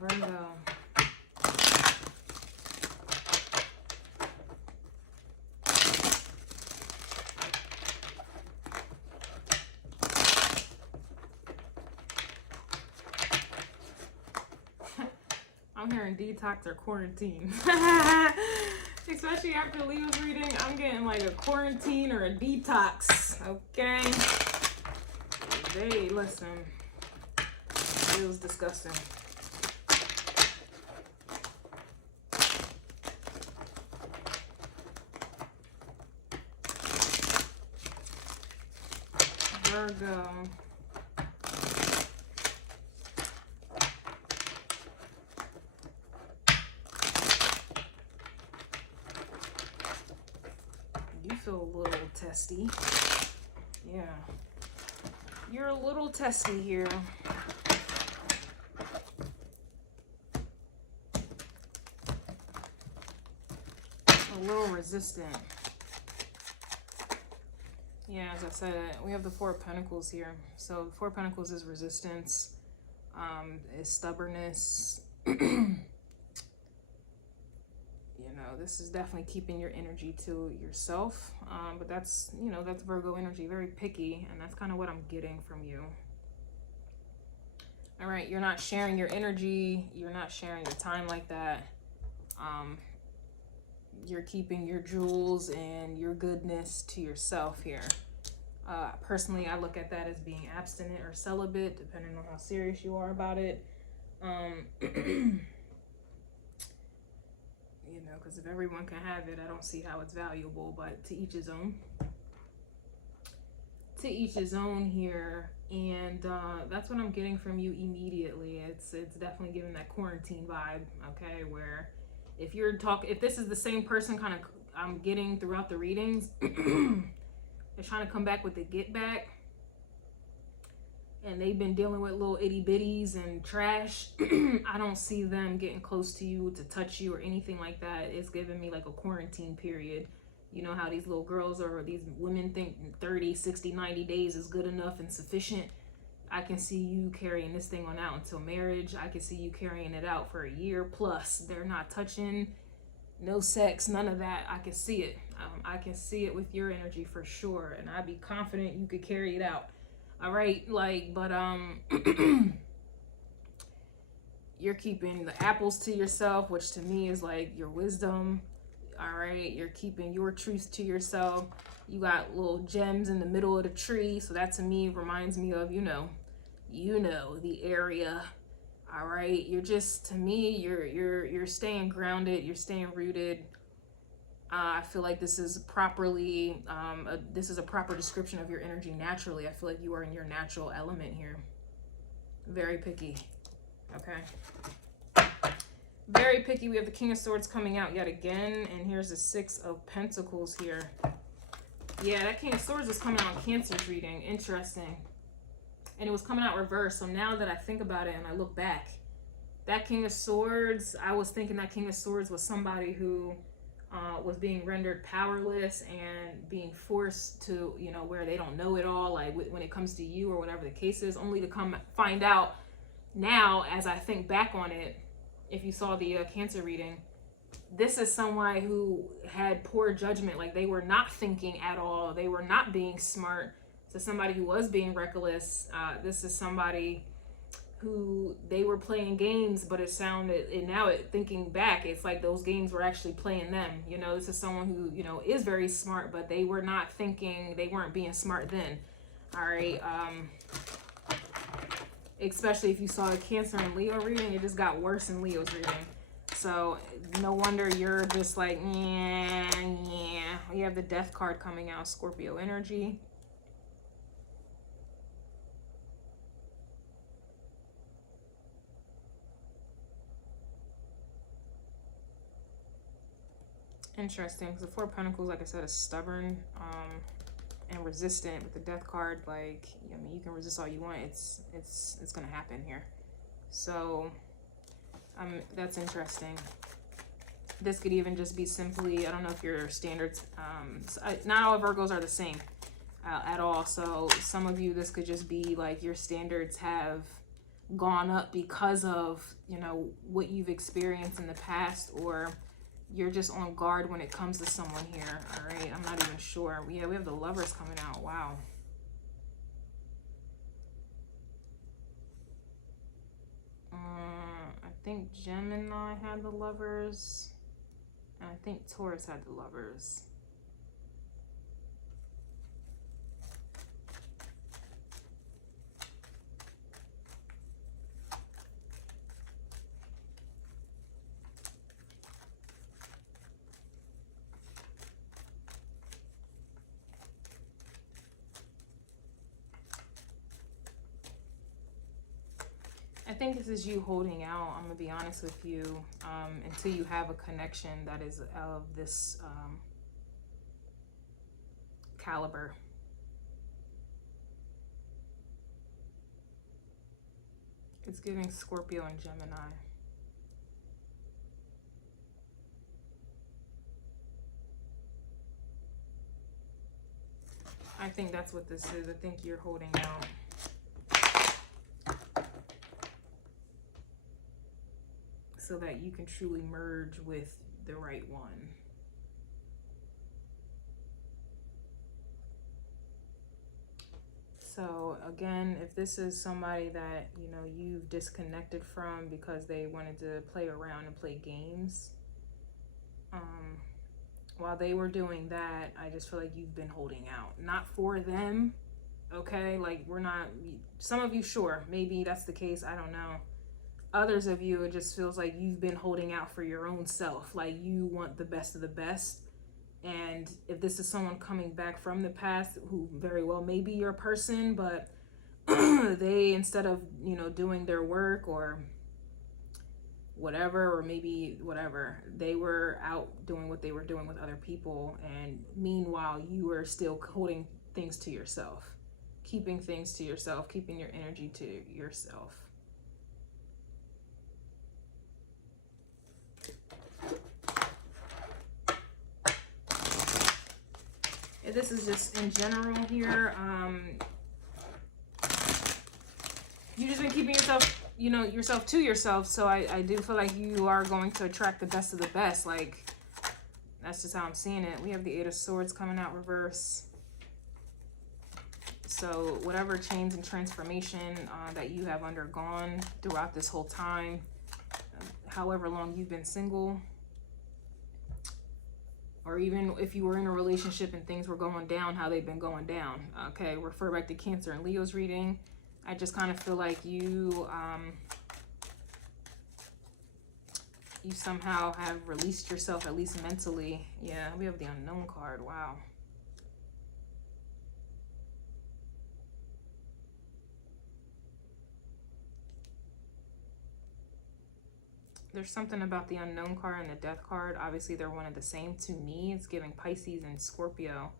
Virgo. I'm hearing detox or quarantine. Especially after Leo's reading, I'm getting like a quarantine or a detox. Okay? They, listen. It was disgusting. Virgo. You feel a little testy. Yeah. You're a little testy here. A little resistant. Yeah, as I said, we have the Four of Pentacles here. So the Four of Pentacles is resistance, is stubbornness. You know, this is definitely keeping your energy to yourself. But that's, you know, that's Virgo energy, very picky. And that's kind of what I'm getting from you. All right, you're not sharing your energy. You're not sharing your time like that. You're keeping your jewels and your goodness to yourself here. Personally, I look at that as being abstinent or celibate, depending on how serious you are about it. You know, because if everyone can have it, I don't see how it's valuable, but to each his own. To each his own here. And that's what I'm getting from you immediately. It's definitely giving that quarantine vibe, okay, where if you're if this is the same person kind of I'm getting throughout the readings, they're trying to come back with the get back, and they've been dealing with little itty bitties and trash. I don't see them getting close to you to touch you or anything like that. It's giving me like a quarantine period. You know how these little girls or these women think 30, 60, 90 days is good enough and sufficient. I can see you carrying this thing on out until marriage. I can see you carrying it out for a year plus. They're not touching, no sex, none of that. I can see it. I can see it with your energy for sure. And I'd be confident you could carry it out. All right, like, but you're keeping the apples to yourself, which to me is like your wisdom. All right, you're keeping your truth to yourself. You got little gems in the middle of the tree, so that to me reminds me of, you know, the area. All right, you're just, to me, you're staying grounded, you're staying rooted. I feel like this is properly, this is a proper description of your energy naturally. I feel like you are in your natural element here. Very picky. Okay. Very picky. We have the King of Swords coming out yet again, and here's the Six of Pentacles here. Yeah, that King of Swords was coming out on Cancer's reading. Interesting. And it was coming out reverse. So now that I think about it and I look back, that King of Swords, I was thinking that King of Swords was somebody who was being rendered powerless and being forced to, you know, where they don't know it all, like when it comes to you or whatever the case is, only to come find out now as I think back on it. If you saw the Cancer reading, this is someone who had poor judgment. Like they were not thinking at all. They were not being smart. To somebody who was being reckless, this is somebody who they were playing games, but it sounded, and now thinking back, it's like those games were actually playing them. You know, this is someone who, you know, is very smart, but they were not thinking, they weren't being smart then. All right. Especially if you saw a Cancer and Leo reading, it just got worse in Leo's reading. So no wonder you're just like, yeah. We have the Death card coming out, Scorpio energy. Interesting, because the Four of Pentacles, like I said, is stubborn and resistant. With the Death card, like, I mean, you can resist all you want. It's gonna happen here. So that's interesting. This could even just be simply, I don't know if your standards, not all Virgos are the same at all. So some of you, this could just be like your standards have gone up because of, you know, what you've experienced in the past, or you're just on guard when it comes to someone here. All right, I'm not even sure. Yeah, we have the Lovers coming out. Wow. I think Gemini had the Lovers, and I think Taurus had the Lovers. I think this is you holding out. I'm gonna be honest with you, until you have a connection that is of this caliber. It's giving Scorpio and Gemini. I think that's what this is. I think you're holding out. So that you can truly merge with the right one. So again, if this is somebody that, you know, you've disconnected from because they wanted to play around and play games, while they were doing that, I just feel like you've been holding out. Not for them, okay? Like, we're not, some of you, sure, maybe that's the case, I don't know. Others of you, it just feels like you've been holding out for your own self. Like, you want the best of the best. And if this is someone coming back from the past who very well may be your person, but they, instead of, you know, doing their work or whatever, or maybe whatever, they were out doing what they were doing with other people. And meanwhile, you were still holding things to yourself, keeping things to yourself, keeping your energy to yourself. This is just in general here. You just been keeping yourself, you know, yourself to yourself. So I do feel like you are going to attract the best of the best. Like, that's just how I'm seeing it. We have the Eight of Swords coming out reverse. So whatever change and transformation that you have undergone throughout this whole time, however long you've been single, or even if you were in a relationship and things were going down, how they've been going down. Okay, refer back to Cancer and Leo's reading. I just kind of feel like you you somehow have released yourself, at least mentally. Yeah, we have the Unknown card. Wow. There's something about the Unknown card and the Death card. Obviously, they're one and the same to me. It's giving Pisces and Scorpio.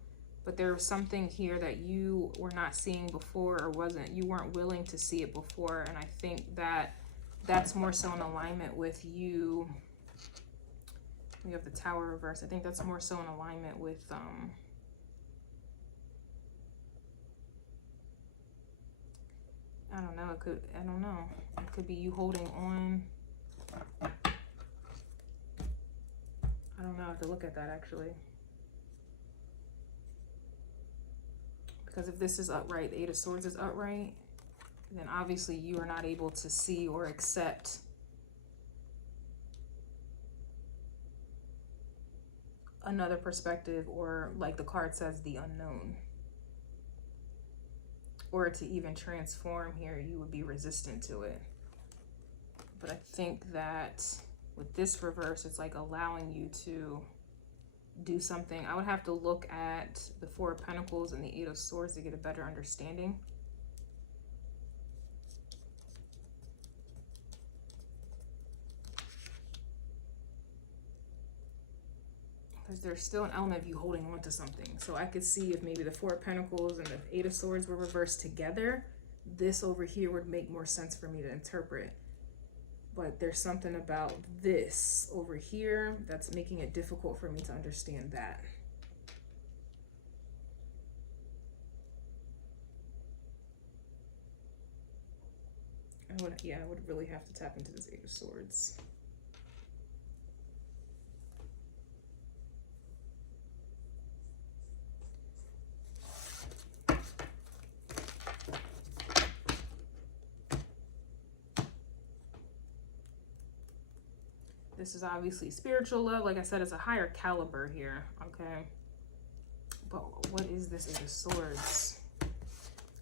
But there was something here that you were not seeing before, or you weren't willing to see it before. And I think that that's more so in alignment with you. We have the Tower reverse. I think that's more so in alignment with I don't know. It could be you holding on. I don't know. I have to look at that actually. Because if this is upright, the Eight of Swords is upright, then obviously you are not able to see or accept another perspective, or like the card says, the unknown. Or to even transform here, you would be resistant to it. But I think that with this reverse, it's like allowing you to do something. I would have to look at the Four of Pentacles and the Eight of Swords to get a better understanding. Because there's still an element of you holding on to something. So I could see if maybe the Four of Pentacles and the Eight of Swords were reversed together, this over here would make more sense for me to interpret. But there's something about this over here that's making it difficult for me to understand that. I would really have to tap into this Eight of Swords. This is obviously spiritual love. Like I said, it's a higher caliber here, okay? But what is this Eight of Swords?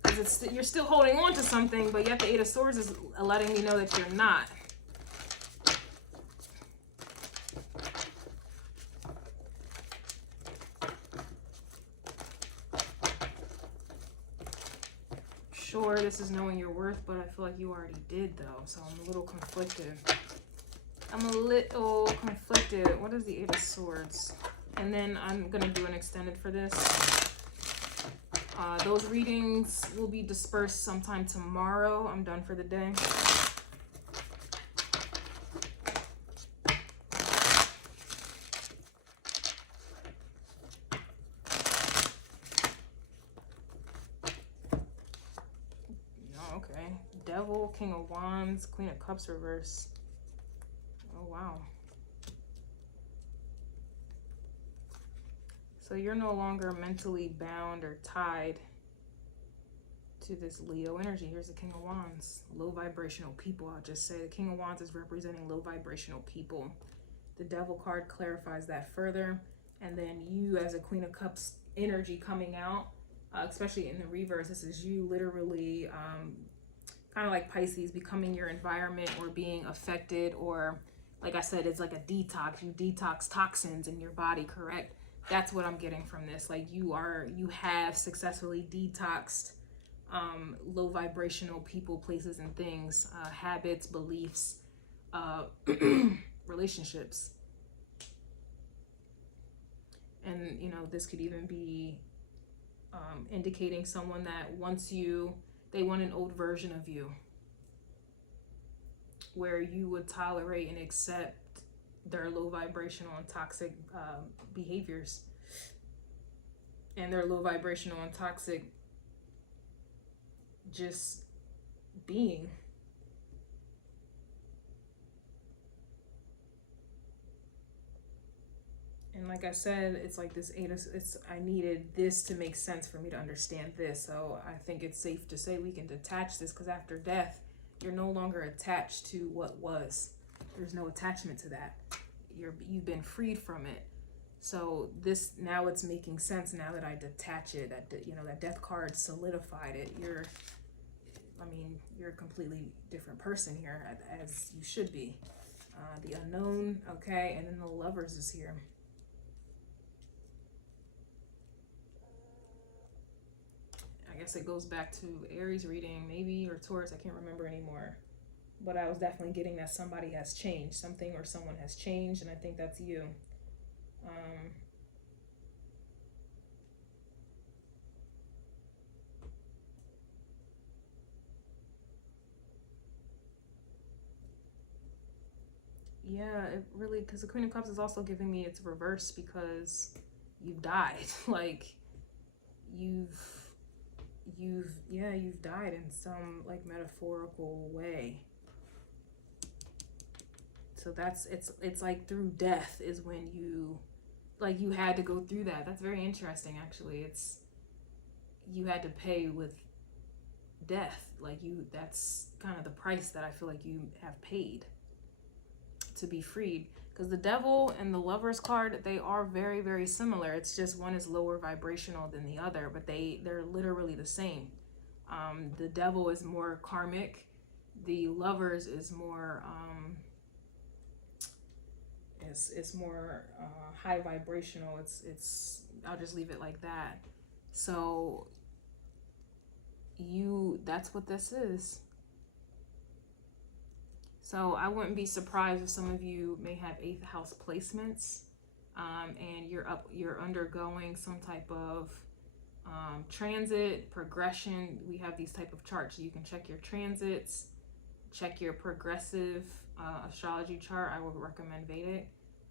Because you're still holding on to something, but yet the Eight of Swords is letting me know that you're not. Sure, this is knowing your worth, but I feel like you already did, though, so I'm a little conflicted. What is the Eight of Swords? And then I'm going to do an extended for this. Those readings will be dispersed sometime tomorrow. I'm done for the day. Okay. Devil, King of Wands, Queen of Cups reverse. Oh, wow. So you're no longer mentally bound or tied to this Leo energy. Here's the King of Wands. Low vibrational people, I'll just say. The King of Wands is representing low vibrational people. The Devil card clarifies that further. And then you as a Queen of Cups energy coming out, especially in the reverse, this is you literally kind of like Pisces, becoming your environment or being affected, or like I said, it's like a detox. You detox toxins in your body, correct? That's what I'm getting from this. Like you have successfully detoxed low vibrational people, places, and things, habits, beliefs, relationships. And, you know, this could even be indicating someone that wants you, they want an old version of you where you would tolerate and accept their low vibrational and toxic behaviors and their low vibrational and toxic just being. And like I said, it's like this I needed this to make sense for me to understand this. So I think it's safe to say we can detach this, because after death, you're no longer attached to what was. There's no attachment to that. You've been freed from it. So this, now it's making sense now that I detach it, that, you know, that death card solidified it. You're a completely different person here, as you should be. The Unknown, okay, and then the Lovers is here. I guess it goes back to Aries reading, maybe, or Taurus, I can't remember anymore. But I was definitely getting that somebody has changed, something or someone has changed, and I think that's you. Yeah, it really, because the Queen of Cups is also giving me its reverse, because you've died. Like, you've died in some, like, metaphorical way. So that's, it's like through death is when you had to go through that. That's very interesting, actually. You had to pay with death. Like, that's kind of the price that I feel like you have paid to be freed. Because the Devil and the Lovers card, they are very, very similar. It's just one is lower vibrational than the other, but they're literally the same. The Devil is more karmic. The Lovers is more it's more high vibrational. It's I'll just leave it like that. So that's what this is. So I wouldn't be surprised if some of you may have 8th house placements, and you're undergoing some type of transit, progression. We have these type of charts, so you can check your transits, check your progressive astrology chart. I would recommend Vedic.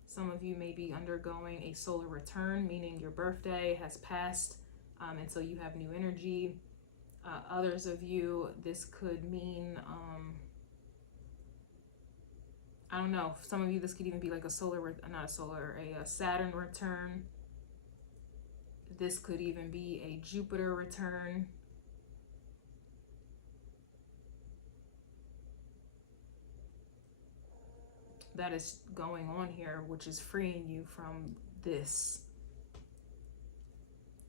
Some of you may be undergoing a solar return, meaning your birthday has passed, and so you have new energy. Others of you, this could mean I don't know. For some of you, this could even be like a Saturn return. This could even be a Jupiter return. That is going on here, which is freeing you from this.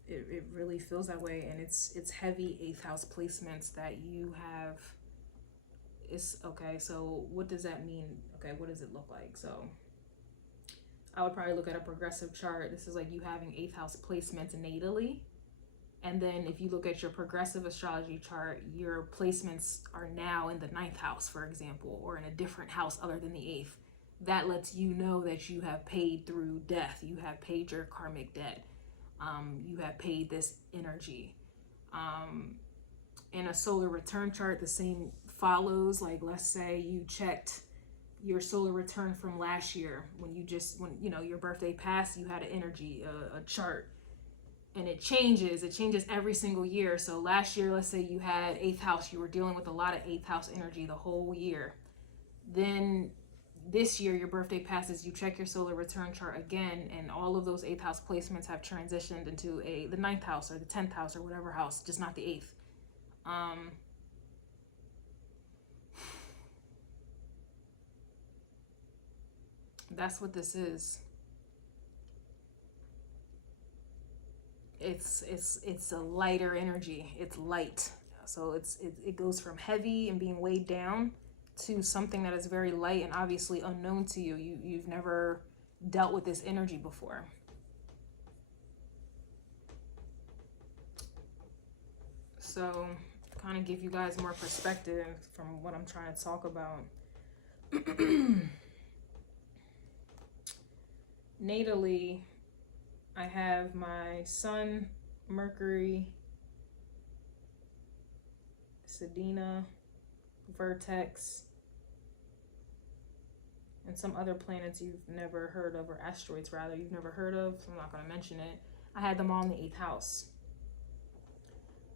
It really feels that way, and it's heavy 8th house placements that you have. It's okay. So what does that mean? Okay, what does it look like? So I would probably look at a progressive chart. This is like you having 8th house placements natally. And then if you look at your progressive astrology chart, your placements are now in the 9th house, for example, or in a different house other than the 8th. That lets you know that you have paid through death. You have paid your karmic debt. You have paid this energy. In a solar return chart, the same follows. Like, let's say you checked your solar return from last year when you know your birthday passed, you had an energy, a chart, and it changes every single year. So last year, let's say you had 8th house, you were dealing with a lot of 8th house energy the whole year. Then this year, your birthday passes, you check your solar return chart again, and all of those 8th house placements have transitioned into the 9th house or the 10th house or whatever house, just not the 8th. That's what this is. It's a lighter energy. It's light. So it goes from heavy and being weighed down to something that is very light and obviously unknown to you. You've never dealt with this energy before. So kind of give you guys more perspective from what I'm trying to talk about. Natally, I have my Sun, Mercury, Sedina, Vertex, and some other planets you've never heard of, or asteroids rather, you've never heard of, so I'm not going to mention it. I had them all in the 8th house.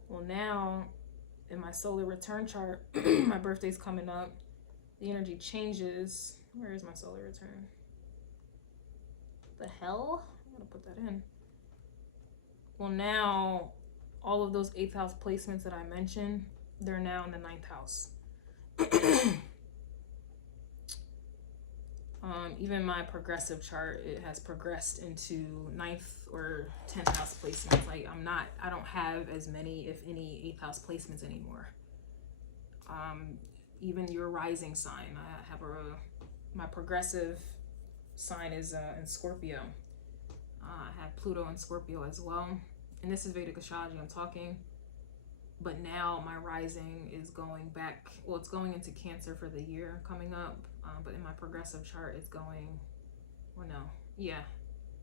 Well, now, in my solar return chart, my birthday's coming up, the energy changes. Where is my solar return? The hell? I'm going to put that in. Well, now, all of those 8th house placements that I mentioned, they're now in the 9th house. Even my progressive chart, it has progressed into 9th or 10th house placements. Like I don't have as many, if any, 8th house placements anymore. Even your rising sign, I have my progressive sign is in Scorpio. I have Pluto in Scorpio as well. And this is Vedic astrology I'm talking. But now my rising is going back, well, it's going into Cancer for the year coming up. But in my progressive chart, it's going, well, no, yeah,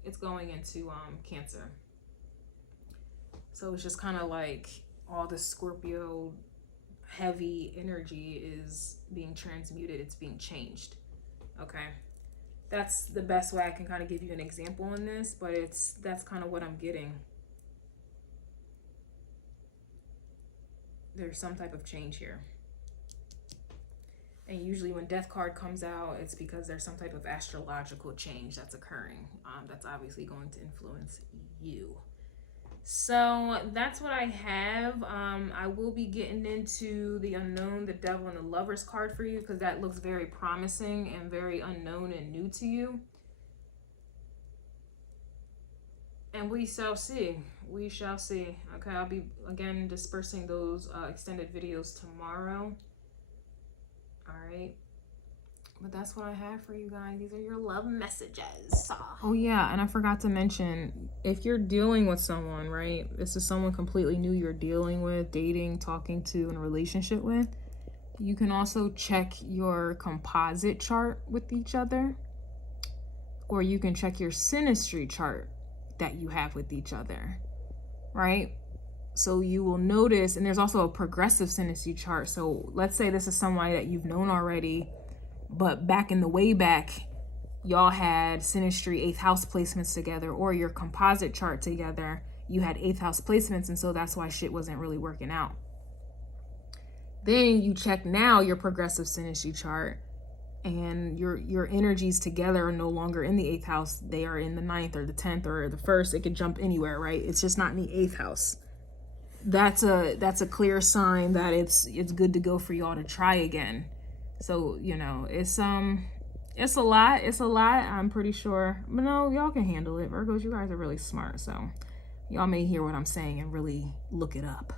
it's going into Cancer. So it's just kind of like all the Scorpio heavy energy is being transmuted. It's being changed. Okay. That's the best way I can kind of give you an example in this, but that's kind of what I'm getting. There's some type of change here. And usually when Death card comes out, it's because there's some type of astrological change that's occurring. That's obviously going to influence you. So that's what I have. I will be getting into the Unknown, the Devil, and the Lovers card for you because that looks very promising and very unknown and new to you. And we shall see. We shall see. Okay, I'll be, again, dispersing those extended videos tomorrow. All right. But that's what I have for you guys. These are your love messages. Oh, yeah. And I forgot to mention, if you're dealing with someone, right? This is someone completely new you're dealing with, dating, talking to, in a relationship with. You can also check your composite chart with each other. Or you can check your synastry chart that you have with each other, right? So you will notice, and there's also a progressive synastry chart. So let's say this is somebody that you've known already, but back in the way back, y'all had synastry 8th house placements together, or your composite chart together, you had 8th house placements, and so that's why shit wasn't really working out. Then you check now your progressive synastry chart, and your energies together are no longer in the 8th house. They are in the 9th or the 10th or the 1st. It could jump anywhere, right? It's just not in the 8th house. That's a clear sign that it's good to go for y'all to try again. So, you know, it's a lot. It's a lot, I'm pretty sure. But no, y'all can handle it. Virgos, you guys are really smart. So y'all may hear what I'm saying and really look it up.